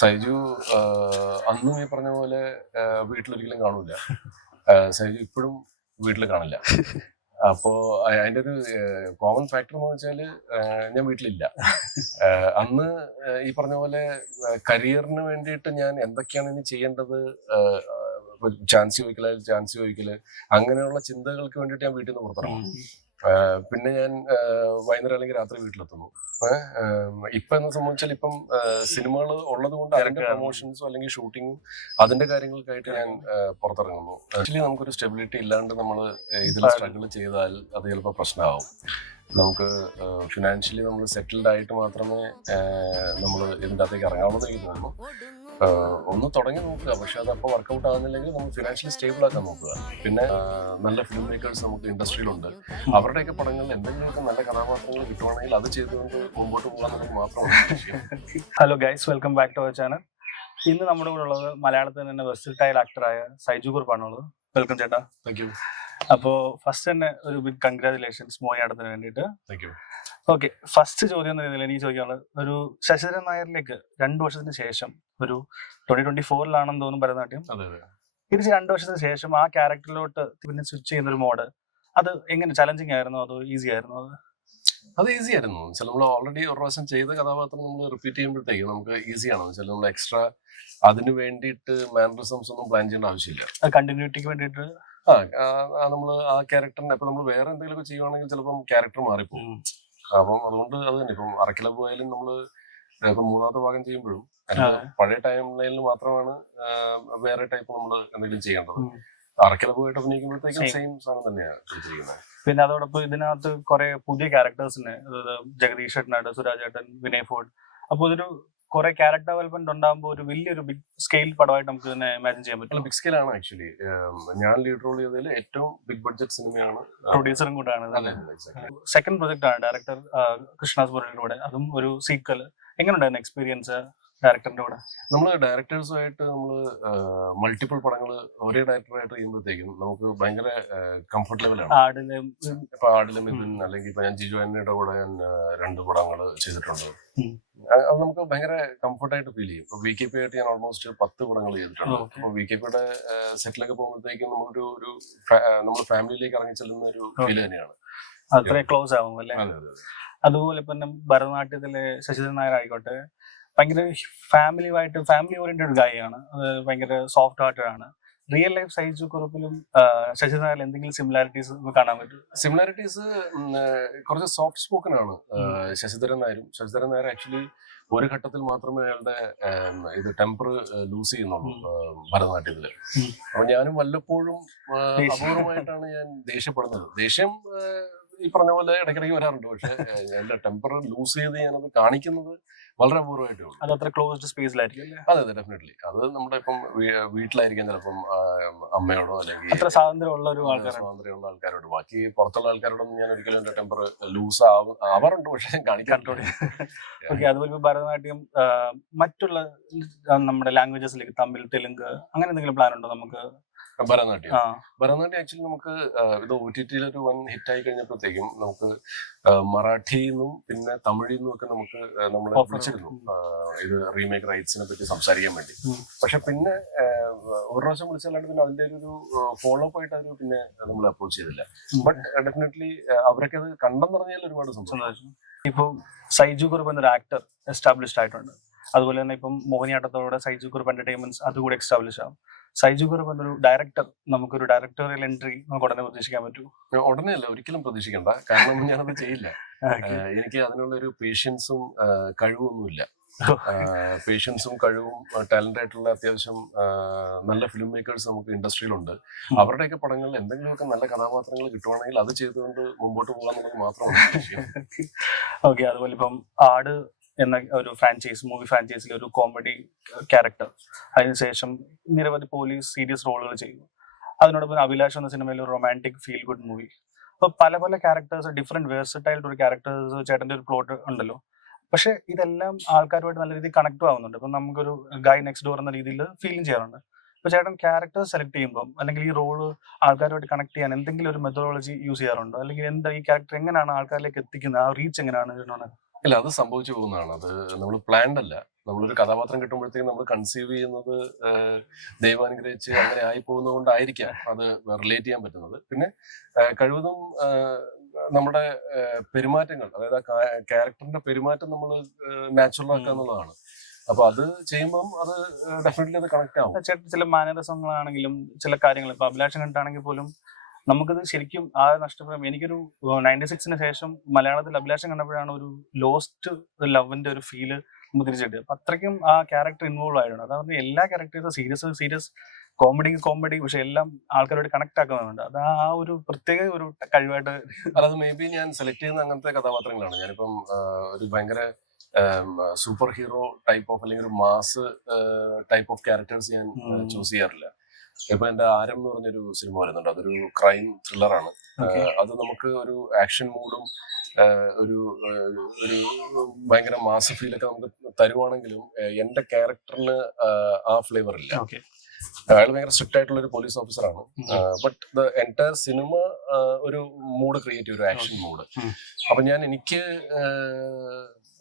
സൈജു അന്നും ഈ പറഞ്ഞ പോലെ വീട്ടിലൊരിക്കലും കാണൂല. സൈജു ഇപ്പോഴും വീട്ടിൽ കാണില്ല. അപ്പോ അതിന്റെ ഒരു കോമൺ ഫാക്ടർ എന്ന് വെച്ചാല് ഞാൻ വീട്ടിലില്ല. അന്ന് ഈ പറഞ്ഞ പോലെ കരിയറിന് വേണ്ടിയിട്ട് ഞാൻ എന്തൊക്കെയാണ് ഇനി ചെയ്യേണ്ടത്, ചാൻസ് ചോദിക്കല് അങ്ങനെയുള്ള ചിന്തകൾക്ക് വേണ്ടിയിട്ട് ഞാൻ വീട്ടിൽ നിന്ന് പുറത്തിറങ്ങും. പിന്നെ ഞാൻ വൈകുന്നേരം അല്ലെങ്കിൽ രാത്രി വീട്ടിലെത്തുന്നു. ഇപ്പൊ എന്ന് സംബന്ധിച്ചാൽ ഇപ്പം സിനിമകൾ ഉള്ളത് കൊണ്ട് അതിന്റെ പ്രൊമോഷൻസും അല്ലെങ്കിൽ ഷൂട്ടിങ്ങും അതിന്റെ കാര്യങ്ങൾക്കായിട്ട് ഞാൻ പുറത്തിറങ്ങുന്നു. ആക്ച്വലി നമുക്കൊരു സ്റ്റെബിലിറ്റി ഇല്ലാണ്ട് നമ്മൾ ഇതിൽ സ്ട്രഗിൾ ചെയ്താൽ അത് ചിലപ്പോൾ പ്രശ്നമാവും. നമുക്ക് ഫിനാൻഷ്യലി നമ്മൾ സെറ്റിൽഡ് ആയിട്ട് മാത്രമേ നമ്മൾ ഇതിൻ്റെ അകത്തേക്ക് ഇറങ്ങാവുന്നത് എനിക്ക് തോന്നുന്നു. ഒന്ന് തുടങ്ങി നോക്കുക, പക്ഷെ അതപ്പോൾ വർക്കൗട്ട് ആകുന്നില്ലെങ്കിൽ നമ്മൾ ഫിനാൻഷ്യലി സ്റ്റേബിൾ ആക്കാൻ നോക്കുക. പിന്നെ നല്ല ഫിലിം മേക്കേഴ്സ് നമുക്ക് ഇൻഡസ്ട്രിയിലുണ്ട്. അവരുടെയൊക്കെ പടങ്ങളിൽ എന്തെങ്കിലുമൊക്കെ നല്ല കഥാപാത്രങ്ങൾ കിട്ടുവാണെങ്കിൽ അത് ചെയ്തുകൊണ്ട് മുമ്പോട്ട് പോകാൻ മാത്രമാണ്. Hello guys, welcome back to our channel. ഇന്ന് നമ്മുടെ കൂടെ ഉള്ളത് മലയാളത്തിൽ തന്നെ വെർസറ്റൈൽ ആക്ടറായ സൈജു കുറുപ്പാണുള്ളത്. വെൽക്കം ചേട്ടാ. Thank you. അപ്പോൾ ഫസ്റ്റ് തന്നെ ഒരു ബിഗ് കൺഗ്രാജുലേഷൻസ് മോഹിനിയാട്ടത്തിന് വേണ്ടിയിട്ട്. Thank you. ഓക്കെ, ഫസ്റ്റ് ചോദ്യം എന്ന രീതിയിൽ എനിക്ക് ചോദിക്കാനുള്ളത്, ഒരു ശശിധരൻ നായരിലേക്ക് 2 വർഷത്തിന് ശേഷം, ഒരു 2024 തോന്നുന്നു ഭരതനാട്യം, തിരിച്ച് 2 വർഷത്തിന് ശേഷം ആ ക്യാരക്ടറിലോട്ട് പിന്നെ സ്വിച്ച് ചെയ്യുന്ന ഒരു മോഡ്, അത് എങ്ങനെ ചലഞ്ചിങ് ആയിരുന്നോ അതോ ഈസി ആയിരുന്നോ? അത് ഈസി ആയിരുന്നു. ചില നമ്മൾ ഓൾറെഡി ഒരു പ്രാവശ്യം ചെയ്ത കഥാപാത്രം നമ്മൾ റിപ്പീറ്റ് ചെയ്യുമ്പോഴത്തേക്ക് നമുക്ക് ഈസിയാണ്. ചില നമ്മൾ എക്സ്ട്രാ അതിന് വേണ്ടിയിട്ട് മാനറിസംസ് ഒന്നും പ്ലാൻ ചെയ്യേണ്ട ആവശ്യമില്ല. കണ്ടിന്യൂറ്റിക്ക് വേണ്ടിയിട്ട് നമ്മള് ആ ക്യാരക്ടറിനെ ഇപ്പൊ നമ്മൾ വേറെ എന്തെങ്കിലുമൊക്കെ ചെയ്യുവാണെങ്കിൽ ചിലപ്പം ക്യാരക്ടർ മാറിപ്പോകും. അപ്പം അതുകൊണ്ട് അത് തന്നെ ഇപ്പം അറക്കില പോയാലും നമ്മള് ഇപ്പൊ 3ാമത്തെ ഭാഗം ചെയ്യുമ്പോഴും പഴയ ടൈം ലൈനിൽ മാത്രമാണ് വേറെ ടൈപ്പ് നമ്മൾ എന്തെങ്കിലും ചെയ്യേണ്ടത്. അറക്കില പോയിട്ട് അഭിനയിക്കുമ്പോഴത്തേക്കും സെയിം സാധനം തന്നെയാണ് ചെയ്തിരിക്കുന്നത്. പിന്നെ അതോടൊപ്പം ഇതിനകത്ത് കുറെ പുതിയ ക്യാരക്ടേഴ്സിന്, ജഗദീഷ് ചേട്ടനായിട്ട്, സുരാജ് ചേട്ടൻ, വിനയ് ഫോർഡ്, അപ്പൊ ഇതൊരു കുറെ ക്യാരക്ടർ ഡെവലപ്മെന്റ് ഉണ്ടാകുമ്പോൾ ഒരു വലിയൊരു ബിഗ് സ്കെയിൽ പടമായിട്ട് നമുക്ക് തന്നെ ഇമാജിൻ ചെയ്യാൻ പറ്റും. ബിഗ് സ്കെയിൽ ആണ് ആക്ച്വലി. ഞാൻ ലീഡ് റോൾ ചെയ്തതിൽ ഏറ്റവും ബിഗ് ബഡ്ജറ്റ് സിനിമയാണ്. പ്രൊഡ്യൂസറും കൂടാണ്. സെക്കൻഡ് പ്രൊജക്ട് ആണ് ഡയറക്ടർ കൃഷ്ണദാസ് മുരളിയുടെ കൂടെ, അതും ഒരു സീക്വൽ. എങ്ങനെയുണ്ടായിരുന്നു എക്സ്പീരിയൻസ് ഡയറക്ടറിന്റെ കൂടെ? നമ്മള് ഡയറക്ടേഴ്സുമായിട്ട് നമ്മള് മൾട്ടിപ്പിൾ പടങ്ങൾ ഒരേ ഡയറക്ടറായിട്ട് ചെയ്യുമ്പോഴത്തേക്കും നമുക്ക് ഭയങ്കര കംഫർട്ട് ലെവലാണ്. ഇപ്പൊ ആടിലും മിഥുൻ, അല്ലെങ്കിൽ ഇപ്പൊ ഞാൻ ജിജു ആന്റണിയുടെ കൂടെ ഞാൻ 2 പടങ്ങൾ ചെയ്തിട്ടുണ്ട്. അത് നമുക്ക് ഭയങ്കര കംഫർട്ടായിട്ട് ഫീൽ ചെയ്യും. ഇപ്പൊ VKP ആയിട്ട് ഞാൻ ഓൾമോസ്റ്റ് 10 പടങ്ങൾ ചെയ്തിട്ടുണ്ട്. അപ്പൊ VKPയുടെ സെറ്റിലൊക്കെ പോകുമ്പോഴത്തേക്കും നമ്മളൊരു നമ്മൾ ഫാമിലിയിലേക്ക് ഇറങ്ങി ചെല്ലുന്ന ഒരു ഫീൽ തന്നെയാണ്. അത്രയും ക്ലോസ് ആവും അല്ലേ? അതുപോലെ ഇപ്പൊ ഭരതനാട്യത്തിലെ ശശിധരൻ നായർ ആയിക്കോട്ടെ, ഭയങ്കര ഫാമിലി ഓറിയന്റഡ് ഗായിയാണ്. അത് ഭയങ്കര സോഫ്റ്റ് ഹാർട്ടഡ് ആണ്. റിയൽ ലൈഫ് സൈജു കുറുപ്പിലും ശശിധരൻ നായർ എന്തെങ്കിലും സിമിലാരിറ്റീസ് കാണാൻ പറ്റും? സിമിലാരിറ്റീസ് കുറച്ച് സോഫ്റ്റ് സ്പോക്കൺ ആണ് ശശിധരൻ നായരും. ശശിധരൻ നായർ ആക്ച്വലി ഒരു ഘട്ടത്തിൽ മാത്രമേ അയാളുടെ ഇത് ടെമ്പർ ലൂസ് ചെയ്യുന്നുള്ളൂ ഭരതനാട്യത്തില്. അപ്പൊ ഞാനും വല്ലപ്പോഴും അപൂർവമായിട്ടാണ് ഞാൻ ദേഷ്യപ്പെടുന്നത്. ദേഷ്യം ഈ പറഞ്ഞ പോലെ ഇടയ്ക്കിടയ്ക്ക് വരാറുണ്ട്. പക്ഷെ എന്റെ ടെമ്പർ ലൂസ് ചെയ്ത് ഞാനത് കാണിക്കുന്നത് വളരെ അപൂർവമായിട്ടേ ഉള്ളൂ. അത് അത്ര ക്ലോസ്ഡ് സ്പേസിലായിരിക്കും. അതെ, ഡെഫിനറ്റ്ലി. അത് നമ്മുടെ ഇപ്പം വീട്ടിലായിരിക്കാം, ചിലപ്പം അമ്മയോടോ അല്ലെങ്കിൽ സ്വാതന്ത്ര്യമുള്ള ആൾക്കാരോട്. ബാക്കി പുറത്തുള്ള ആൾക്കാരോടൊന്നും ഞാൻ ഒരിക്കലും എന്റെ ടെമ്പർ ലൂസ് ആവാറുണ്ട്, പക്ഷെ ഞാൻ കാണിക്കാറുണ്ട്. ഓക്കെ, അതുപോലെ ഭരതനാട്യം മറ്റുള്ള നമ്മുടെ ലാംഗ്വേജസിലേക്ക്, തമിഴ്, തെലുങ്ക്, അങ്ങനെ എന്തെങ്കിലും പ്ലാൻ ഉണ്ടോ നമുക്ക്? ഭരതനാട്യം ആക്ച്വലി നമുക്ക് ഇത് OTT ഒരു 1 ഹിറ്റായി കഴിഞ്ഞപ്പോഴത്തേക്കും നമുക്ക് മറാഠിന്നും പിന്നെ തമിഴിന്നും ഒക്കെ നമ്മളെ വിളിച്ചിരുന്നു ഇത് റീമേക്ക് റൈറ്റ്സിനെ പറ്റി സംസാരിക്കാൻ വേണ്ടി. പക്ഷെ പിന്നെ ഒരു പ്രാവശ്യം വിളിച്ചല്ലാണ്ട് പിന്നെ അതിന്റെ ഒരു ഫോളോ അപ്പ് ആയിട്ട് അവർ പിന്നെ നമ്മൾ അപ്രോച്ച് ചെയ്തില്ല. ബട്ട് ഡെഫിനറ്റ്ലി അവരൊക്കെ അത് കണ്ടെന്ന് പറഞ്ഞാൽ ഒരുപാട് സന്തോഷം. ഇപ്പൊ സൈജു കുറുപ്പ് എന്നൊരു ആക്ടർ എസ്റ്റാബ്ലിഷ്ഡ് ആയിട്ടുണ്ട്. അതുപോലെ തന്നെ ഇപ്പം മോഹിനിയാട്ടത്തോടെ സൈജു കുറുപ്പ് എന്റർടൈൻമെന്റ്സ് അതുകൂടെ എസ്റ്റാബ്ലിഷ് ആവും. സൈജു കുറുപ്പ് എന്നൊരു ഡയറക്ടർ, നമുക്കൊരു ഡയറക്ടോറിയൽ എൻട്രി നമുക്ക് ഉടനെ പ്രതീക്ഷിക്കാൻ പറ്റും? ഉടനെ അല്ല, ഒരിക്കലും പ്രതീക്ഷിക്കണ്ട. കാരണം ഞാനത് ചെയ്യില്ല. എനിക്ക് അതിനുള്ള ഒരു പേഷ്യൻസും കഴിവൊന്നുമില്ല. പേഷ്യൻസും കഴിവും ടാലന്റ് ആയിട്ടുള്ള അത്യാവശ്യം നല്ല ഫിലിം മേക്കേഴ്സ് നമുക്ക് ഇൻഡസ്ട്രിയിലുണ്ട്. അവരുടെയൊക്കെ പടങ്ങളിൽ എന്തെങ്കിലുമൊക്കെ നല്ല കഥാപാത്രങ്ങൾ കിട്ടുവാണെങ്കിൽ അത് ചെയ്തുകൊണ്ട് മുമ്പോട്ട് പോകാന്നുള്ളത് മാത്രമാണ്. ഓക്കെ, അതുപോലെ ഇപ്പം ആട് എന്ന ഒരു മൂവി ഫ്രാഞ്ചൈസിലെ ഒരു കോമഡി ക്യാരക്ടർ, അതിനുശേഷം നിരവധി പോലീസ് സീരിയസ് റോളുകൾ ചെയ്യുന്നു. അതിനോടൊപ്പം അഭിലാഷ് എന്ന സിനിമയിൽ ഒരു റൊമാൻറ്റിക് ഫീൽ ഗുഡ് മൂവി. അപ്പൊ പല ക്യാരക്ടേഴ്സ്, ഡിഫറെന്റ് വേഴ്സറ്റൈൽ ഒരു ക്യാരക്ടേഴ്സ്, ചേട്ടന്റെ ഒരു പ്ലോട്ട് ഉണ്ടല്ലോ. പക്ഷെ ഇതെല്ലാം ആൾക്കാരുമായിട്ട് നല്ല രീതിയിൽ കണക്ട് ആവുന്നുണ്ട്. ഇപ്പൊ നമുക്കൊരു ഗായ് നെക്സ്റ്റ് ഡോർ എന്ന രീതിയിൽ ഫീലും ചെയ്യാറുണ്ട്. ഇപ്പൊ ചേട്ടൻ ക്യാരക്ടേഴ്സ് സെലക്ട് ചെയ്യുമ്പോൾ അല്ലെങ്കിൽ ഈ റോള് ആൾക്കാരുമായിട്ട് കണക്ട് ചെയ്യാൻ എന്തെങ്കിലും ഒരു മെത്തഡോളജി യൂസ് ചെയ്യാറുണ്ടോ? അല്ലെങ്കിൽ എന്താ ഈ ക്യാരക്ടർ എങ്ങനെയാണ് ആൾക്കാരിലേക്ക് എത്തിക്കുന്നത്? ആ റീച്ച് എങ്ങനെയാണ്? ഇല്ല, അത് സംഭവിച്ചു പോകുന്നതാണ്. അത് നമ്മൾ പ്ലാൻഡ് അല്ല. നമ്മളൊരു കഥാപാത്രം കിട്ടുമ്പോഴത്തേക്കും നമ്മൾ കൺസീവ് ചെയ്യുന്നത് ദൈവം അനുഗ്രഹിച്ച് അങ്ങനെ ആയി പോകുന്നതുകൊണ്ടായിരിക്കാം അത് റിലേറ്റ് ചെയ്യാൻ പറ്റുന്നത്. പിന്നെ കഴിവതും നമ്മുടെ പെരുമാറ്റങ്ങൾ, അതായത് ആ ക്യാരക്ടറിന്റെ പെരുമാറ്റം നമ്മൾ നാച്ചുറൽ ആക്കുക എന്നുള്ളതാണ്. അപ്പൊ അത് ചെയ്യുമ്പം അത് ഡെഫിനറ്റ്ലി അത് കണക്ട് ആവും. ചില മാനരസങ്ങളാണെങ്കിലും ചില കാര്യങ്ങൾ ഇപ്പൊ അഭിലാഷം കണ്ടാണെങ്കിൽ പോലും നമുക്കത് ശരിക്കും ആ നഷ്ടപ്പെടും. എനിക്കൊരു 96-ന് ശേഷം മലയാളത്തിൽ അഭിലാഷം കണ്ടപ്പോഴാണ് ഒരു ലോസ്റ്റ് ലവിന്റെ ഒരു ഫീല് നമുക്ക് തിരിച്ചിട്ട്. അപ്പൊ അത്രയ്ക്കും ആ ക്യാരക്ടർ ഇൻവോൾവ് ആയിട്ടുണ്ട്. അതായത് എല്ലാ ക്യാരക്ടേഴ്സും സീരിയസ്, കോമഡി, പക്ഷെ എല്ലാം ആൾക്കാരോട് കണക്ട് ആക്കുന്നുണ്ട്. അത് ആ ഒരു പ്രത്യേക ഒരു കഴിവായിട്ട്. അല്ലാതെ മേ ബി ഞാൻ സെലക്ട് ചെയ്യുന്ന അങ്ങനത്തെ കഥാപാത്രങ്ങളാണ്. ഞാനിപ്പം ഒരു ഭയങ്കര സൂപ്പർ ഹീറോ ടൈപ്പ് ഓഫ് അല്ലെങ്കിൽ ഒരു മാസ് ടൈപ്പ് ഓഫ് ക്യാരക്ടേഴ്സ് ഞാൻ ചൂസ് ചെയ്യാറില്ല. ഇപ്പൊ എന്റെ ആരം എന്ന് പറഞ്ഞൊരു സിനിമ വരുന്നുണ്ട്. അതൊരു ക്രൈം ത്രില്ലറാണ്. അത് നമുക്ക് ഒരു ആക്ഷൻ മൂഡും ഒരു ഒരു ഭയങ്കര മാസ് ഫീലൊക്കെ നമുക്ക് തരുവാണെങ്കിലും എന്റെ ക്യാരക്ടറിന് ആ ഫ്ലേവർ ഇല്ല. അയാൾ ഭയങ്കര സ്ട്രിക്റ്റ് ആയിട്ടുള്ള ഒരു പോലീസ് ഓഫീസറാണ്. ബട്ട് ദ എൻറ്റയർ സിനിമ ഒരു മൂഡ് ക്രിയേറ്റ് ചെയ്യും, ഒരു ആക്ഷൻ മൂഡ്. അപ്പൊ എനിക്ക്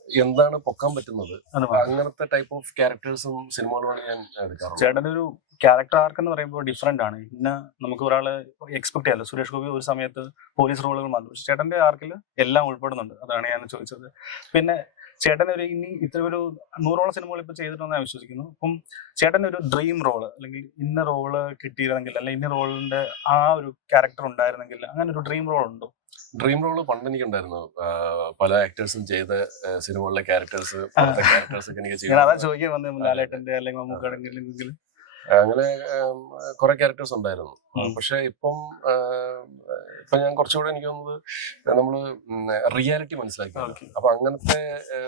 എന്താണ് പൊക്കാൻ പറ്റുന്നത് അങ്ങനത്തെ ടൈപ്പ് ഓഫ് ക്യാരക്ടേഴ്സും സിനിമകളാണ് ഞാൻ എടുക്കാറുള്ളത്. ചേട്ടൻ്റെ ഒരു ക്യാരക്ടർ ആർക്ക് എന്ന് പറയുമ്പോൾ ഡിഫറെന്റ് ആണ്. ഇന്ന് നമുക്ക് ഒരാളെ എക്സ്പെക്ട് ചെയ്യാമല്ലോ. സുരേഷ് ഗോപി ഒരു സമയത്ത് പോലീസ് റോളുകൾ വന്നു, പക്ഷെ ചേട്ടന്റെ ആർക്കിൽ എല്ലാം ഉൾപ്പെടുന്നുണ്ട്. അതാണ് ഞാൻ ചോദിച്ചത്. പിന്നെ ചേട്ടൻ ഒരു ഇനി ഇത്ര ഒരു 100ഓളം സിനിമകൾ ഇപ്പൊ ചെയ്തിട്ടുണ്ടെന്ന് ഞാൻ വിശ്വസിക്കുന്നു. അപ്പം ചേട്ടൻ ഒരു ഡ്രീം റോള് അല്ലെങ്കിൽ ഇന്ന റോള് കിട്ടിയിരുന്നെങ്കിൽ അല്ലെങ്കിൽ ഇന്ന റോളിന്റെ ആ ഒരു ക്യാരക്ടർ ഉണ്ടായിരുന്നെങ്കിൽ അങ്ങനെ ഒരു ഡ്രീം റോൾ ഉണ്ടോ? ഡ്രീം റോള് പണ്ട് എനിക്കുണ്ടായിരുന്നു. പല ആക്ടേഴ്സും ചെയ്ത സിനിമകളിലെ ക്യാരക്ടേഴ്സ് ഒക്കെ എനിക്ക് ചെയ്യാം. അതാ ചോദിക്കാൻ വന്നത്. ലാലേട്ടന്റെ അല്ലെങ്കിൽ മമ്മൂക്കാണെങ്കിൽ അങ്ങനെ കുറെ ക്യാരക്ടേഴ്സ് ഉണ്ടായിരുന്നു. പക്ഷെ ഇപ്പം ഞാൻ കുറച്ചുകൂടെ എനിക്ക് തോന്നുന്നത് നമ്മള് റിയാലിറ്റി മനസ്സിലാക്കി. അപ്പൊ അങ്ങനത്തെ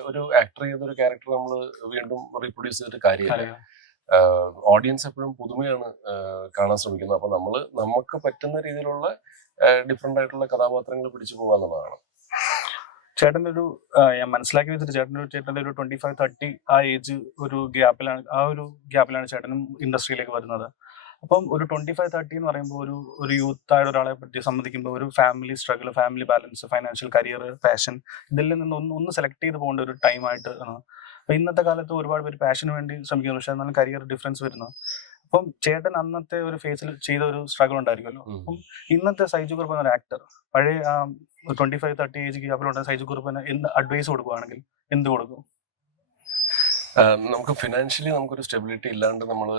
ഒരു ആക്ടർ ചെയ്ത ഒരു ക്യാരക്ടർ നമ്മൾ വീണ്ടും റീപ്രൊഡ്യൂസ് ചെയ്തിട്ട് കാര്യമില്ല. ഓഡിയൻസ് എപ്പോഴും പുതുമയാണ് കാണാൻ ശ്രമിക്കുന്നത്. അപ്പൊ നമുക്ക് പറ്റുന്ന രീതിയിലുള്ള ഡിഫറെന്റ് ആയിട്ടുള്ള കഥാപാത്രങ്ങൾ പിടിച്ചു പോകാന്നുള്ളതാണ്. ചേട്ടൻ്റെ ഒരു ഞാൻ മനസ്സിലാക്കി വെച്ചിട്ട് ചേട്ടൻ്റെ ഒരു 25-30 ആ ഏജ് ഒരു ഗ്യാപ്പിലാണ് ചേട്ടനും ഇൻഡസ്ട്രിയിലേക്ക് വരുന്നത്. അപ്പം ഒരു 25-30 എന്ന് പറയുമ്പോൾ ഒരു യൂത്ത് ആയ ഒരാളെ പറ്റി സംബന്ധിക്കുമ്പോൾ ഒരു family struggle, family balance, financial career, passion, ഇതിൽ നിന്ന് ഒന്ന് സെലക്ട് ചെയ്ത് പോകേണ്ട ഒരു ടൈമായിട്ട്. അപ്പൊ ഇന്നത്തെ കാലത്ത് ഒരുപാട് പേര് പാഷന് വേണ്ടി ശ്രമിക്കുന്നു, പക്ഷെ എന്നാലും കരിയർ ഡിഫറൻസ് വരുന്നു. അപ്പം ചേട്ടൻ അന്നത്തെ ഒരു ഫേസിൽ ചെയ്ത ഒരു സ്ട്രഗിൾ ഉണ്ടായിരിക്കുമല്ലോ. അപ്പം ഇന്നത്തെ സൈജു കുറുപ്പ് എന്നൊരു ആക്ടർ പഴയ 25-30 ഏജ് ഗ്യാപ്പിലുള്ള സൈജു കുറുപ്പിന് എന്ത് അഡ്വൈസ് കൊടുക്കുകയാണെങ്കിൽ എന്ത് കൊടുക്കും? നമുക്ക് ഫിനാൻഷ്യലി നമുക്കൊരു സ്റ്റെബിലിറ്റി ഇല്ലാണ്ട് നമ്മൾ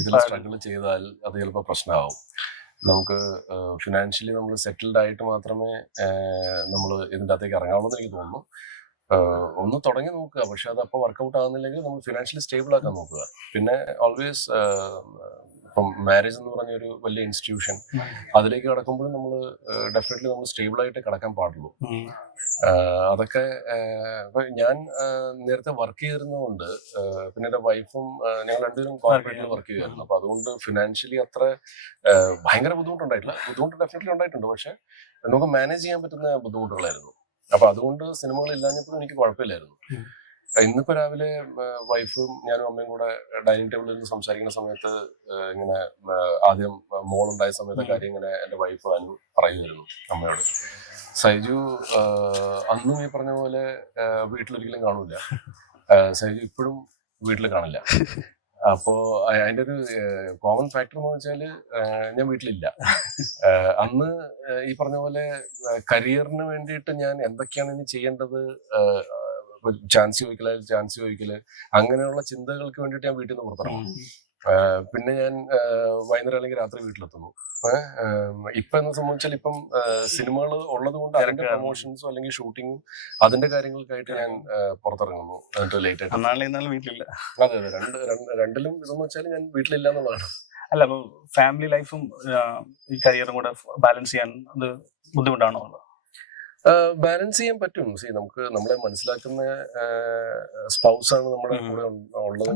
ഇതിൽ സ്ട്രഗിൾ ചെയ്താൽ അത് ചിലപ്പോൾ പ്രശ്നമാവും. നമുക്ക് ഫിനാൻഷ്യലി നമ്മൾ സെറ്റിൽഡ് ആയിട്ട് മാത്രമേ നമ്മൾ ഇതിൻ്റെ അകത്തേക്ക് ഇറങ്ങാവുള്ളൂ എന്ന് എനിക്ക് തോന്നുന്നു. ഒന്ന് തുടങ്ങി നോക്കുക, പക്ഷെ അത് അപ്പോൾ വർക്കൗട്ട് ആകുന്നില്ലെങ്കിൽ നമ്മൾ ഫിനാൻഷ്യലി സ്റ്റേബിൾ ആക്കാൻ നോക്കുക. പിന്നെ ഓൾവേസ് ഇപ്പം മാരേജ് എന്ന് പറഞ്ഞൊരു വലിയ ഇൻസ്റ്റിറ്റ്യൂഷൻ, അതിലേക്ക് കടക്കുമ്പോഴും നമ്മൾ ഡെഫിനറ്റ്ലി നമ്മൾ സ്റ്റേബിൾ ആയിട്ട് കടക്കാൻ പാടുള്ളൂ. അതൊക്കെ ഇപ്പൊ ഞാൻ നേരത്തെ വർക്ക് ചെയ്തിരുന്നതുകൊണ്ട്, പിന്നെ എൻ്റെ വൈഫും ഞങ്ങൾ രണ്ടുപേരും കോർപ്പറേറ്റിൽ വർക്ക് ചെയ്യുമായിരുന്നു. അപ്പൊ അതുകൊണ്ട് ഫിനാൻഷ്യലി അത്ര ഭയങ്കര ബുദ്ധിമുട്ടുണ്ടായിട്ടില്ല. ബുദ്ധിമുട്ട് ഡെഫിനറ്റ്ലി ഉണ്ടായിട്ടുണ്ട്, പക്ഷെ നമുക്ക് മാനേജ് ചെയ്യാൻ പറ്റുന്ന ബുദ്ധിമുട്ടുകളായിരുന്നു. അപ്പൊ അതുകൊണ്ട് സിനിമകൾ ഇല്ലാഞ്ഞപ്പോഴും എനിക്ക് കുഴപ്പമില്ലായിരുന്നു. ഇന്നിപ്പോ രാവിലെ വൈഫും ഞാനും അമ്മയും കൂടെ ഡൈനിങ് ടേബിളിൽ നിന്ന് സംസാരിക്കുന്ന സമയത്ത് ഇങ്ങനെ ആദ്യം മോളുണ്ടായ സമയത്തെ കാര്യം ഇങ്ങനെ എൻ്റെ വൈഫ് അനു പറയുമായിരുന്നു അമ്മയോട്. സൈജു അന്നും ഈ പറഞ്ഞ പോലെ വീട്ടിലൊരിക്കലും കാണൂല. സൈജു ഇപ്പോഴും വീട്ടിൽ കാണില്ല. അപ്പോ അതിന്റെ ഒരു കോമൺ ഫാക്ടർ എന്ന് വെച്ചാല് ഞാൻ വീട്ടിലില്ല. അന്ന് ഈ പറഞ്ഞ പോലെ കരിയറിന് വേണ്ടിയിട്ട് ഞാൻ എന്തൊക്കെയാണ് ഇനി ചെയ്യേണ്ടത്, ചാൻസ് ചോദിക്കല് അങ്ങനെയുള്ള ചിന്തകൾക്ക് വേണ്ടിയിട്ട് ഞാൻ വീട്ടിൽ നിന്ന് പുറത്തിറങ്ങും. പിന്നെ ഞാൻ വൈകുന്നേരം അല്ലെങ്കിൽ രാത്രി വീട്ടിലെത്തുന്നു. ഇപ്പൊ എന്ന് സംബന്ധിച്ചാൽ ഇപ്പം സിനിമകൾ ഉള്ളത് കൊണ്ട് അതിന്റെ പ്രൊമോഷൻസും അല്ലെങ്കിൽ ഷൂട്ടിങ്ങും അതിന്റെ കാര്യങ്ങൾക്കായിട്ട് ഞാൻ പുറത്തിറങ്ങുന്നു. എന്നിട്ട് ലേറ്റ് ആയിട്ട് വീട്ടിലില്ല. അതെ രണ്ടിലും ഇതെന്ന് വെച്ചാൽ ഞാൻ വീട്ടിലില്ല എന്നുള്ളതാണ്. അല്ല, അപ്പൊ ഫാമിലി ലൈഫും ഈ കരിയറും കൂടെ ബാലൻസ് ചെയ്യാൻ അത് ബുദ്ധിമുട്ടാണോ? ബാലൻസ് ചെയ്യാൻ പറ്റും. നമുക്ക് നമ്മളെ മനസ്സിലാക്കുന്ന സ്പൗസ് ആണ് നമ്മുടെ കൂടെ ഉള്ളത്.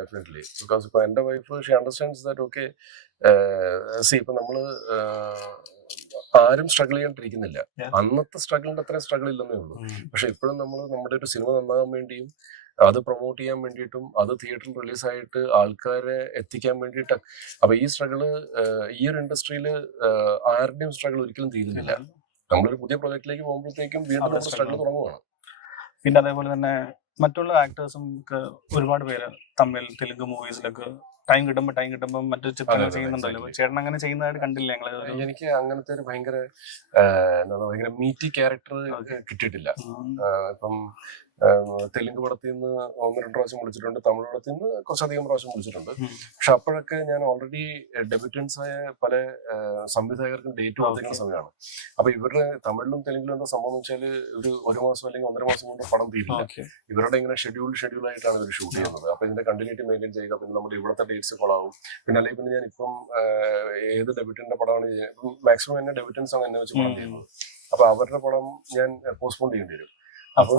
ഡെഫിനറ്റ്ലി. ബിക്കോസ് ഇപ്പൊ എന്റെ wife she understands that okay. ഇപ്പൊ നമ്മള് ആരും സ്ട്രഗിൾ ചെയ്യാണ്ടിരിക്കുന്നില്ല. അന്നത്തെ സ്ട്രഗിളിന്റെ അത്രയും സ്ട്രഗിൾ ഇല്ലെന്നേ ഉള്ളൂ. പക്ഷെ ഇപ്പോഴും നമ്മൾ നമ്മുടെ ഒരു സിനിമ നന്നാകാൻ വേണ്ടിയും അത് പ്രൊമോട്ട് ചെയ്യാൻ വേണ്ടിയിട്ടും അത് തിയേറ്ററിൽ റിലീസായിട്ട് ആൾക്കാരെ എത്തിക്കാൻ വേണ്ടിയിട്ട്, അപ്പൊ ഈ സ്ട്രഗിള് ഈ ഒരു ഇൻഡസ്ട്രിയിൽ ആരുടെയും സ്ട്രഗിൾ ഒരിക്കലും തീരുന്നില്ല. നമ്മളൊരു പുതിയ പ്രൊജക്റ്റിലേക്ക് പോകുമ്പോഴത്തേക്കും വീണ്ടും സ്ട്രഗിൾ തുടങ്ങുകയാണ്. പിന്നെ അതേപോലെ തന്നെ മറ്റുള്ള ആക്ടേഴ്സും ഒരുപാട് പേര് തമിഴ് തെലുങ്ക് മൂവീസിലൊക്കെ ടൈം കിട്ടുമ്പോൾ മറ്റു ചിത്രങ്ങൾ അതെ, ചെയ്യുന്നുണ്ടല്ലോ. exactly. ചേട്ടൻ അങ്ങനെ ചെയ്യുന്നതായിട്ട് കണ്ടില്ല ഞങ്ങള്. എനിക്ക് അങ്ങനത്തെ ഒരു ഭയങ്കര മീറ്റി ക്യാരക്ടർ കിട്ടിയിട്ടില്ല. ഇപ്പം തെലുങ്ക് പടത്തിൽ നിന്ന് 1-2 പ്രാവശ്യം വിളിച്ചിട്ടുണ്ട്, തമിഴ് പടത്തിൽ നിന്ന് കുറച്ചധികം പ്രാവശ്യം വിളിച്ചിട്ടുണ്ട്. പക്ഷെ അപ്പോഴൊക്കെ ഞാൻ ഓൾറെഡി ഡെബ്യൂട്ടൻസ് ആയ പല സംവിധായകർക്കും ഡേറ്റ് കൊടുത്തിരിക്കുന്ന സമയമാണ്. അപ്പൊ ഇവരുടെ തമിഴിലും തെലുങ്കിലും എന്താ സംഭവം എന്ന് വെച്ചാൽ ഒരു മാസം അല്ലെങ്കിൽ 1.5 മാസം കൊണ്ട് പടം തീരില്ല. ഇവരുടെ ഇങ്ങനെ ഷെഡ്യൂൾ ആയിട്ടാണ് ഇവർ ഷൂട്ട് ചെയ്യുന്നത്. അപ്പൊ ഇതിന്റെ കണ്ടിന്യൂറ്റി മെയിൻറ്റെയിൻ ചെയ്യുക, പിന്നെ നമ്മുടെ ഇവിടുത്തെ ഡേറ്റ്സ് കൊളാവും. പിന്നെ അല്ലെങ്കിൽ പിന്നെ ഞാൻ ഇപ്പം ഏത് ഡെബ്യൂട്ടന്റെ പടമാണ് മാക്സിമം എന്നെ ഡെബ്യൂട്ടൻസ് ആണ് എന്നെ വെച്ച് പടം ചെയ്യുന്നത്. അപ്പൊ അവരുടെ പടം ഞാൻ പോസ്റ്റ്പോൺ ചെയ്യേണ്ടി വരും. അപ്പൊ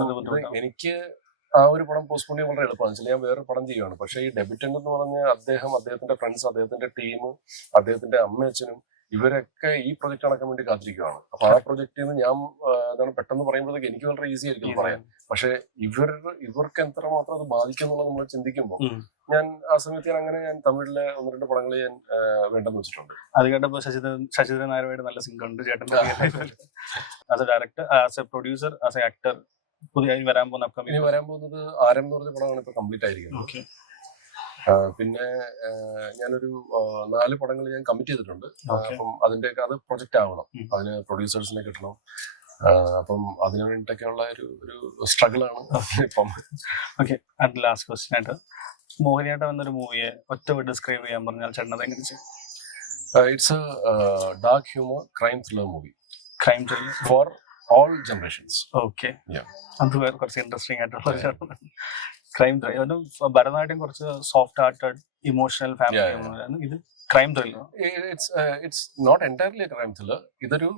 എനിക്ക് ആ ഒരു പടം പോസ്റ്റ്പോൺ ചെയ്യാൻ വളരെ എളുപ്പമാണ് വെച്ചാൽ ഞാൻ വേറെ പടം ചെയ്യുകയാണ്. പക്ഷെ ഈ ഡെബ്യൂട്ടന്റ് എന്ന് പറഞ്ഞ അദ്ദേഹത്തിന്റെ ഫ്രണ്ട്സ്, അദ്ദേഹത്തിന്റെ ടീം, അദ്ദേഹത്തിന്റെ അമ്മയച്ഛനും ഇവരൊക്കെ ഈ പ്രൊജക്ട് നടക്കാൻ വേണ്ടി കാത്തിരിക്കുകയാണ്. അപ്പൊ ആ പ്രൊജക്റ്റിൽ നിന്ന് ഞാൻ എന്താണ് പെട്ടെന്ന് പറയുമ്പോഴത്തേക്ക് എനിക്ക് വളരെ ഈസി ആയിരിക്കും പറയാൻ. പക്ഷെ ഇവർക്ക് എത്രമാത്രം അത് ബാധിക്കും എന്നുള്ളത് നമ്മൾ ചിന്തിക്കുമ്പോൾ ഞാൻ ആ സമയത്ത് ഞാൻ തമിഴിലെ 1-2 പടങ്ങൾ ഞാൻ വേണ്ടെന്ന് വെച്ചിട്ടുണ്ട്. അത് കേട്ടപ്പോ ശശിധരൻ നായരുമായിട്ട് നല്ല സിങ്ക് ഉണ്ട് ചേട്ടൻ. As A director, as A producer, as A actor, പുതിയതായി വരാൻ പോകുന്നത് ആരം എന്ന് പറഞ്ഞ പടമാണ് ഇപ്പൊ കംപ്ലീറ്റ് ആയിരിക്കുന്നത്. പിന്നെ ഞാനൊരു 4 പടങ്ങൾ ഞാൻ കമ്മിറ്റ് ചെയ്തിട്ടുണ്ട്. അപ്പം അതിന്റെയൊക്കെ അത് പ്രൊജക്റ്റ് ആവണം, അതിന് പ്രൊഡ്യൂസേഴ്സിനെ കിട്ടണം. അപ്പം അതിനു വേണ്ടിയിട്ടൊക്കെയുള്ള ഒരു സ്ട്രഗിൾ ആണ് ഇപ്പം. ഓക്കെ, ആൻഡ് ലാസ്റ്റ് ക്വസ്റ്റ്യൻ ആയിട്ട്, മോഹിനിയാട്ടം എന്നൊരു മൂവിയെ ഒറ്റ ഡിസ്ക്രൈബ് ചെയ്യാൻ പറഞ്ഞാൽ ചേട്ടൻ അത് എങ്ങനെ ചെയ്യും? It's a dark humour crime thriller movie. Crime thriller for all generations. Okay, അത് കുറച്ച് ഇൻട്രസ്റ്റിംഗ് ആയിട്ടുള്ള ക്രൈം ത്രില്ലർ. ഭരതനാട്യം കുറച്ച് സോഫ്റ്റ് ഹാർട്ടഡ് ഇമോഷണൽ ഫാമിലി, ഇത് crime thriller. It's not entirely crime thriller. ഇതൊരു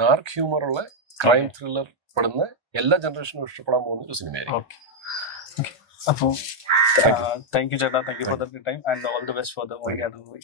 ഡാർക്ക് ഹ്യൂമർ ഉള്ള ക്രൈം ത്രില്ലർ പെടുന്ന എല്ലാ ജനറേഷനും ഇഷ്ടപ്പെടാൻ പോകുന്ന ഒരു സിനിമയായിരിക്കും. അപ്പോൾ താങ്ക് യു ചേട്ടാ, thank you for the time and all the best for the movie.